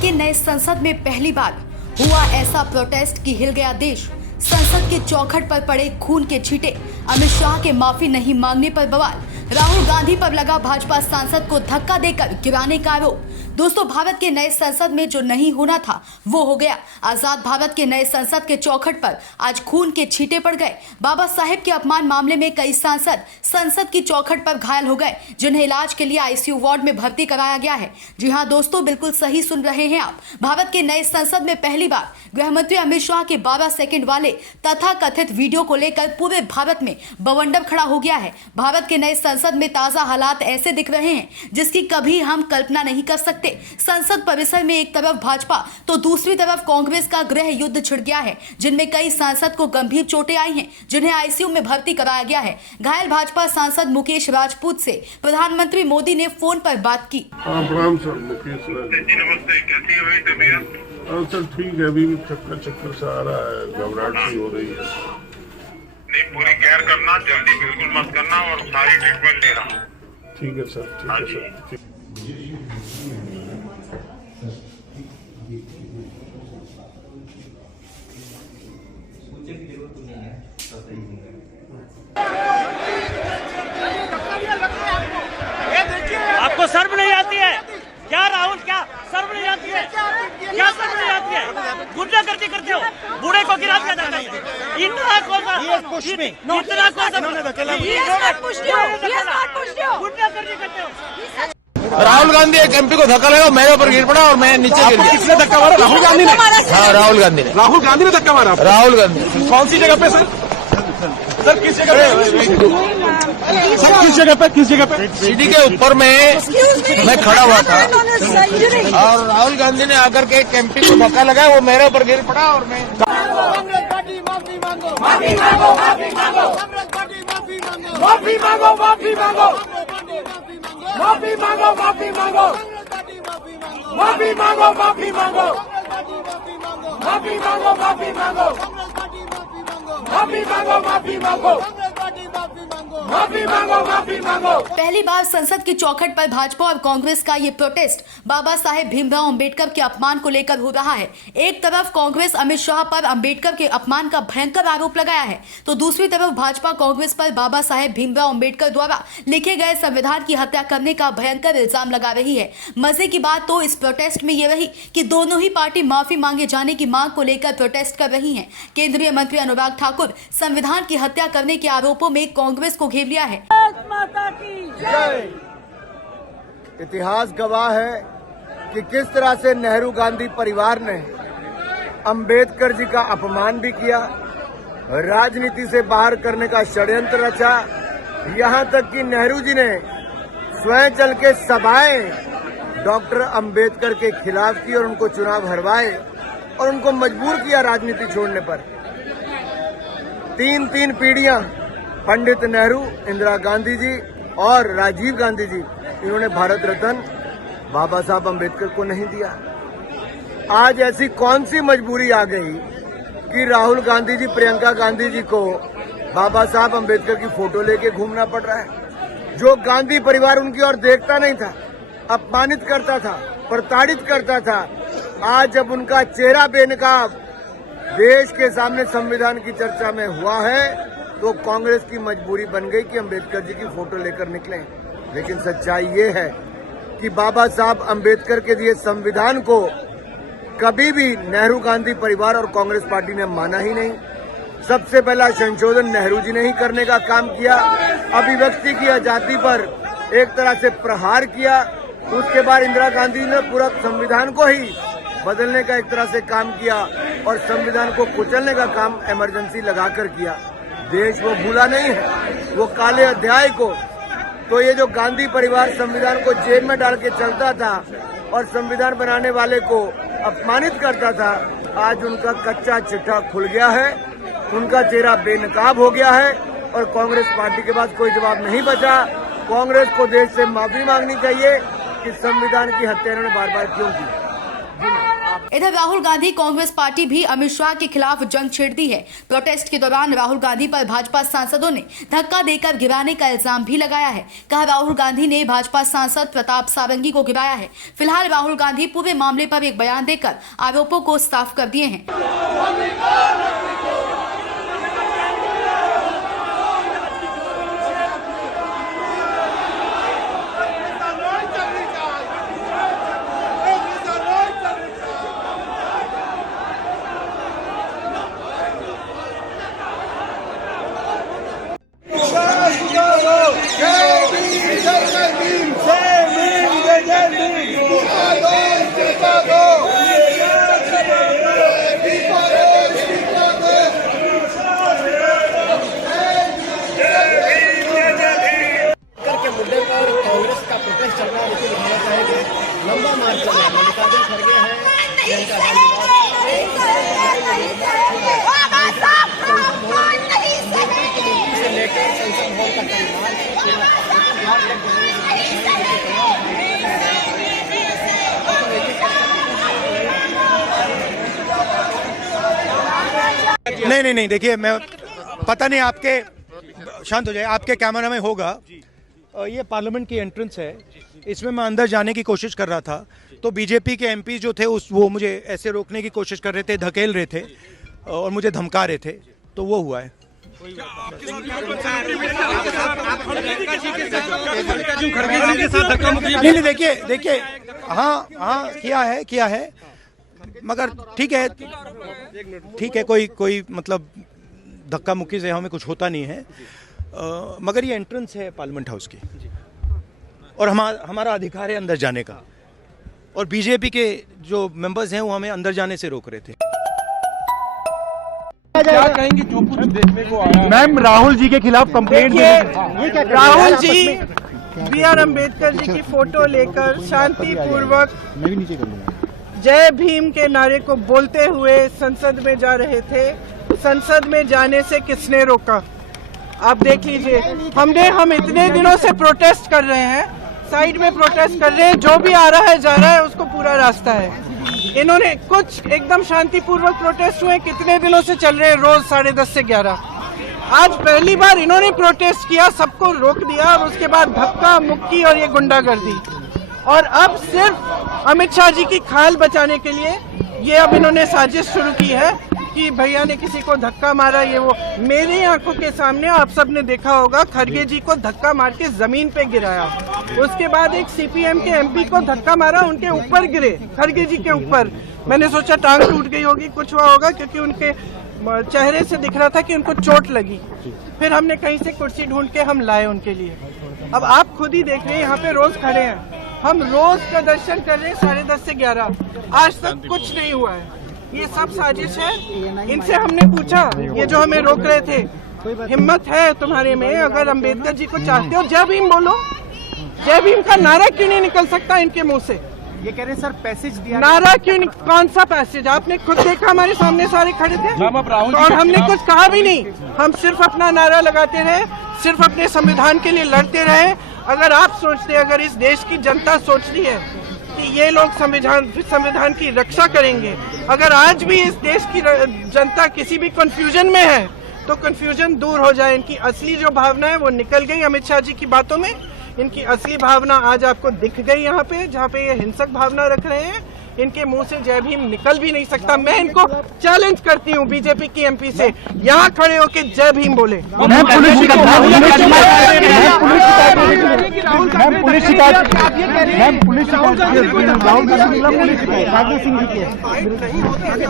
के नए संसद में पहली बार हुआ ऐसा प्रोटेस्ट कि हिल गया देश। संसद के चौखट पर पड़े खून के छींटे, अमित शाह के माफी नहीं मांगने पर बवाल, राहुल गांधी पर लगा भाजपा सांसद को धक्का देकर गिराने का आरोप। दोस्तों, भारत के नए संसद में जो नहीं होना था वो हो गया। आजाद भारत के नए संसद के चौखट पर आज खून के छींटे पड़ गए। बाबा साहेब के अपमान मामले में कई सांसद संसद की चौखट पर घायल हो गए, जिन्हें इलाज के लिए आईसीयू वार्ड में भर्ती कराया गया है। जी हां दोस्तों, बिल्कुल सही सुन रहे हैं आप। भारत के नए संसद में पहली बार गृह मंत्री अमित शाह के 12 सेकंड वाले तथा कथित वीडियो को लेकर पूरे भारत में बवंडर खड़ा हो गया है। भारत के नए संसद में ताजा हालात ऐसे दिख रहे हैं जिसकी कभी हम कल्पना नहीं कर सकते। संसद परिसर में एक तरफ भाजपा तो दूसरी तरफ कांग्रेस का गृह युद्ध छिड़ गया है, जिनमें कई सांसद को गंभीर चोटें आई हैं, जिन्हें आईसीयू में भर्ती कराया गया है। घायल भाजपा सांसद मुकेश राजपूत से प्रधानमंत्री मोदी ने फोन पर बात की। प्रणाम सर, मुकेश नमस्ते, कैसी है भाई तबीयत? सर ठीक है, अभी भी चक्कर सा आ रहा है, घबराहट सी हो रही है। नहीं, पूरी केयर करना, जल्दी बिल्कुल मत करना और सारी ट्रीटमेंट ले रहा हूँ। ठीक है सर, ठीक है सर, ठीक। आपको शर्म नहीं आती है क्या राहुल? क्या शर्म नहीं आती है? क्या शर्म नहीं आती है? गुंडा करते हो, बूढ़े को गिरा दिया जाता है। इतना कौन सा गुंडा करते हो? राहुल गांधी एक एमपी को धक्का लगा, मेरे ऊपर गिर पड़ा और मैं नीचे गिर गया। किसने धक्का मारा? राहुल गांधी ने? हाँ, राहुल गांधी ने। राहुल गांधी ने धक्का मारा? राहुल गांधी। कौन सी जगह पे सर? सर किस जगह पे? सर किस जगह पे? सीढ़ी के ऊपर मैं खड़ा हुआ था और राहुल गांधी ने आकर के एक एमपी को धक्का लगाया, वो मेरे ऊपर गिर पड़ा और मैं पहली बार संसद की चौखट पर भाजपा और कांग्रेस का ये प्रोटेस्ट बाबा साहेब भीमराव अंबेडकर के अपमान को लेकर हो रहा है। एक तरफ कांग्रेस अमित शाह पर अंबेडकर के अपमान का भयंकर आरोप लगाया है, तो दूसरी तरफ भाजपा कांग्रेस पर बाबा साहेब भीमराव अंबेडकर द्वारा लिखे गए संविधान की हत्या करने का भयंकर इल्जाम लगा रही है। मजे की बात तो इस प्रोटेस्ट में ये रही कि दोनों ही पार्टी माफी मांगे जाने की मांग को लेकर प्रोटेस्ट कर रही है। केंद्रीय मंत्री अनुराग ठाकुर संविधान की हत्या करने के आरोपों में कांग्रेस को घेर लिया है। इतिहास गवाह है कि किस तरह से नेहरू गांधी परिवार ने अंबेडकर जी का अपमान भी किया, राजनीति से बाहर करने का षड्यंत्र रचा। यहां तक कि नेहरू जी ने स्वयं चल के सभाएं डॉक्टर अंबेडकर के खिलाफ की और उनको चुनाव हरवाए और उनको मजबूर किया राजनीति छोड़ने पर। तीन पीढ़ियां, पंडित नेहरू, इंदिरा गांधी जी और राजीव गांधी जी, इन्होंने भारत रत्न बाबा साहब अंबेडकर को नहीं दिया। आज ऐसी कौन सी मजबूरी आ गई कि राहुल गांधी जी, प्रियंका गांधी जी को बाबा साहब अंबेडकर की फोटो लेके घूमना पड़ रहा है? जो गांधी परिवार उनकी ओर देखता नहीं था, अपमानित करता था, प्रताड़ित करता था, आज जब उनका चेहरा बेनकाब देश के सामने संविधान की चर्चा में हुआ है, तो कांग्रेस की मजबूरी बन गई कि अंबेडकर जी की फोटो लेकर निकलें। लेकिन सच्चाई ये है कि बाबा साहब अंबेडकर के दिए संविधान को कभी भी नेहरू गांधी परिवार और कांग्रेस पार्टी ने माना ही नहीं। सबसे पहला संशोधन नेहरू जी ने ही करने का काम किया, अभिव्यक्ति की आजादी पर एक तरह से प्रहार किया। उसके बाद इंदिरा गांधी ने पूरा संविधान को ही बदलने का एक तरह से काम किया और संविधान को कुचलने का काम इमरजेंसी लगाकर किया। देश वो भूला नहीं है, वो काले अध्याय को। तो ये जो गांधी परिवार संविधान को जेब में डाल के चलता था और संविधान बनाने वाले को अपमानित करता था, आज उनका कच्चा चिट्ठा खुल गया है, उनका चेहरा बेनकाब हो गया है और कांग्रेस पार्टी के पास कोई जवाब नहीं बचा। कांग्रेस को देश से माफी मांगनी चाहिए कि संविधान की हत्या इन्होंने बार बार क्यों की। इधर राहुल गांधी कांग्रेस पार्टी भी अमित शाह के खिलाफ जंग छेड़ दी है। प्रोटेस्ट के दौरान राहुल गांधी पर भाजपा सांसदों ने धक्का देकर गिराने का इल्जाम भी लगाया है। कहा राहुल गांधी ने भाजपा सांसद प्रताप सारंगी को गिराया है। फिलहाल राहुल गांधी पूरे मामले पर एक बयान देकर आरोपों को साफ कर दिए हैं। कांग्रेस का प्रोटेस्ट चल रहा है, लेकिन दिखाना चाहेंगे लंबा मार्च चल रहा है। मल्लिकार्जुन खड़गे हैं, प्रियंका गांधी से लेकर संसद भवन तक नहीं, देखिए मैं पता नहीं आपके शांत हो जाए, आपके कैमरा में होगा। ये पार्लियामेंट की एंट्रेंस है, इसमें मैं अंदर जाने की कोशिश कर रहा था तो बीजेपी के एमपी जो थे वो मुझे ऐसे रोकने की कोशिश कर रहे थे, धकेल रहे थे और मुझे धमका रहे थे, तो वो हुआ है। नहीं, देखिए हाँ किया है मगर ठीक है कोई मतलब धक्का मुक्की से हमें कुछ होता नहीं है, मगर ये एंट्रेंस है पार्लियामेंट हाउस की और हमारा अधिकार है अंदर जाने का, और बीजेपी के जो मेंबर्स हैं वो हमें अंदर जाने से रोक रहे थे। क्या कहेंगे जो कुछ देखने को आया? मैम, राहुल जी के खिलाफ कंप्लेंट, राहुल जी B.R. अम्बेडकर जी की फोटो लेकर शांतिपूर्वक जय भीम के नारे को बोलते हुए संसद में जा रहे थे। संसद में जाने से किसने रोका? आप देख लीजिए, हम इतने दिनों से प्रोटेस्ट कर रहे हैं, साइड में प्रोटेस्ट कर रहे हैं, जो भी आ रहा है जा रहा है, उसको पूरा रास्ता है। इन्होंने कुछ एकदम शांतिपूर्वक प्रोटेस्ट हुए, कितने दिनों से चल रहे हैं, रोज 10:30 से 11। आज पहली बार इन्होंने प्रोटेस्ट किया, सबको रोक दिया और उसके बाद धक्का मुक्की और ये गुंडागर्दी, और अब सिर्फ अमित शाह जी की खाल बचाने के लिए ये अब इन्होंने साजिश शुरू की है कि भैया ने किसी को धक्का मारा। ये वो मेरी आंखों के सामने आप सब ने देखा होगा, खड़गे जी को धक्का मार के जमीन पे गिराया, उसके बाद एक CPM के MP को धक्का मारा, उनके ऊपर गिरे, खड़गे जी के ऊपर। मैंने सोचा टांग टूट गई होगी, कुछ हुआ होगा, क्योंकि उनके चेहरे से दिख रहा था कि उनको चोट लगी। फिर हमने कहीं से कुर्सी ढूंढ के हम लाए उनके लिए। अब आप खुद ही देख रहे हैं, यहाँ पे रोज खड़े हैं, हम रोज प्रदर्शन कर रहे हैं 10:30 से 11, आज तक कुछ नहीं हुआ है। ये सब साजिश है। इनसे हमने पूछा, ये जो हमें रोक रहे थे, हिम्मत है तुम्हारे में, अगर अम्बेडकर जी को चाहते हो जय भीम बोलो, जय भीम का नारा क्यों नहीं निकल सकता इनके मुंह से? ये कह रहे हैं सर पैसेज दिया, नारा क्यों नहीं? कौन सा पैसेज? आपने खुद देखा, हमारे सामने सारे खड़े थे और हमने कुछ कहा भी नहीं। हम सिर्फ अपना नारा लगाते रहे, सिर्फ अपने संविधान के लिए लड़ते रहे। अगर आप सोचते, अगर इस देश की जनता सोचती है कि ये लोग संविधान की रक्षा करेंगे, अगर आज भी इस देश की जनता किसी भी कंफ्यूजन में है तो कंफ्यूजन दूर हो जाए। इनकी असली जो भावना है वो निकल गई अमित शाह जी की बातों में। इनकी असली भावना आज आपको दिख गई यहाँ पे, जहाँ पे ये हिंसक भावना रख रहे हैं। इनके मुंह से जय भीम निकल भी नहीं सकता। मैं इनको चैलेंज करती हूँ बीजेपी की MP से, यहाँ खड़े होके जय भीम बोले।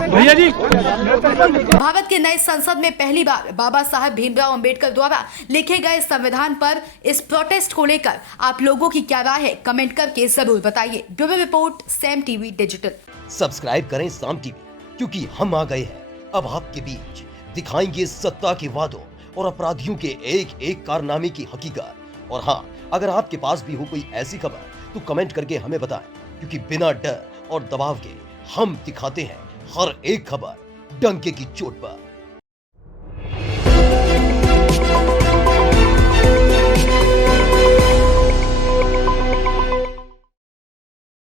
भैया जी, भारत के नए संसद में पहली बार बाबा साहब भीमराव अंबेडकर द्वारा लिखे गए संविधान पर इस प्रोटेस्ट को लेकर आप लोगों की क्या राय है, कमेंट करके जरूर बताइए। Bureau report, SAM TV digital. Subscribe करें SAM TV, क्योंकि हम आ गए हैं अब आपके बीच, दिखाएंगे सत्ता के वादों और अपराधियों के एक एक कारनामे की हकीकत। और हाँ, अगर आपके पास भी हो कोई ऐसी खबर तो कमेंट करके हमें बताएं, क्योंकि बिना डर और दबाव के हम दिखाते हैं हर एक खबर डंके की चोट पर।